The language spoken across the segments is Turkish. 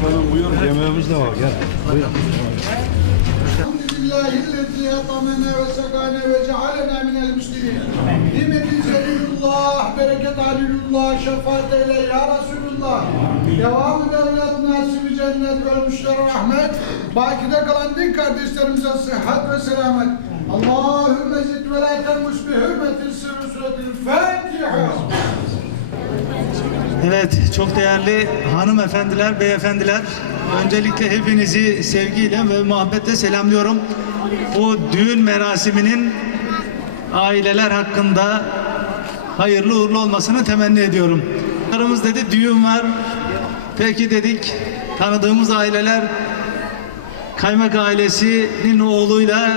Hemen uyuyorum. Yemeğimiz de var. Gel. Buyurun. Elhamdülillahi lezzi atamene ve sekane şefaat eyle ya Resulullah. Devamı devlet nasibi cennet görmüşler rahmet. Bakide kalan din kardeşlerimize sıhhat ve selamet. Allahümme zil Evet, çok değerli hanımefendiler, beyefendiler. Öncelikle hepinizi sevgiyle ve muhabbetle selamlıyorum. Bu düğün merasiminin aileler hakkında hayırlı uğurlu olmasını temenni ediyorum. Aramız dedi düğün var. Peki dedik tanıdığımız aileler Kaymak ailesinin oğluyla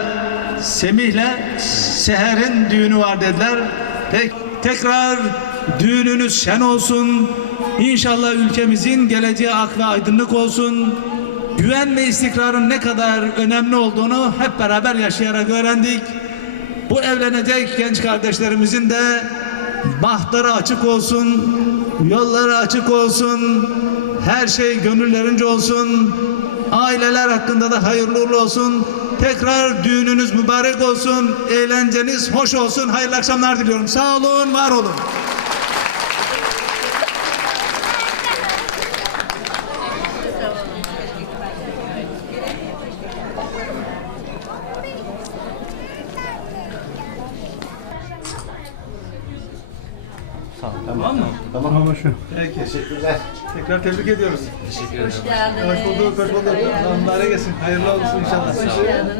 Semih'le Seher'in düğünü var dediler. Tek, tekrar düğününüz şen olsun. İnşallah ülkemizin geleceği ak ve aydınlık olsun. Güven ve istikrarın ne kadar önemli olduğunu hep beraber yaşayarak öğrendik. Bu evlenecek genç kardeşlerimizin de bahtları açık olsun, yolları açık olsun, her şey gönüllerince olsun. Aileler hakkında da hayırlı uğurlu olsun. Tekrar düğününüz mübarek olsun, eğlenceniz hoş olsun. Hayırlı akşamlar diliyorum. Sağ olun, var olun. Tamam mı? Tamam ama şu. Peki. Teşekkürler. Tekrar tebrik ediyoruz. Teşekkür ederim. Hoş bulduk, hoş bulduk. Mübarek gelsin. Hayırlı olsun inşallah.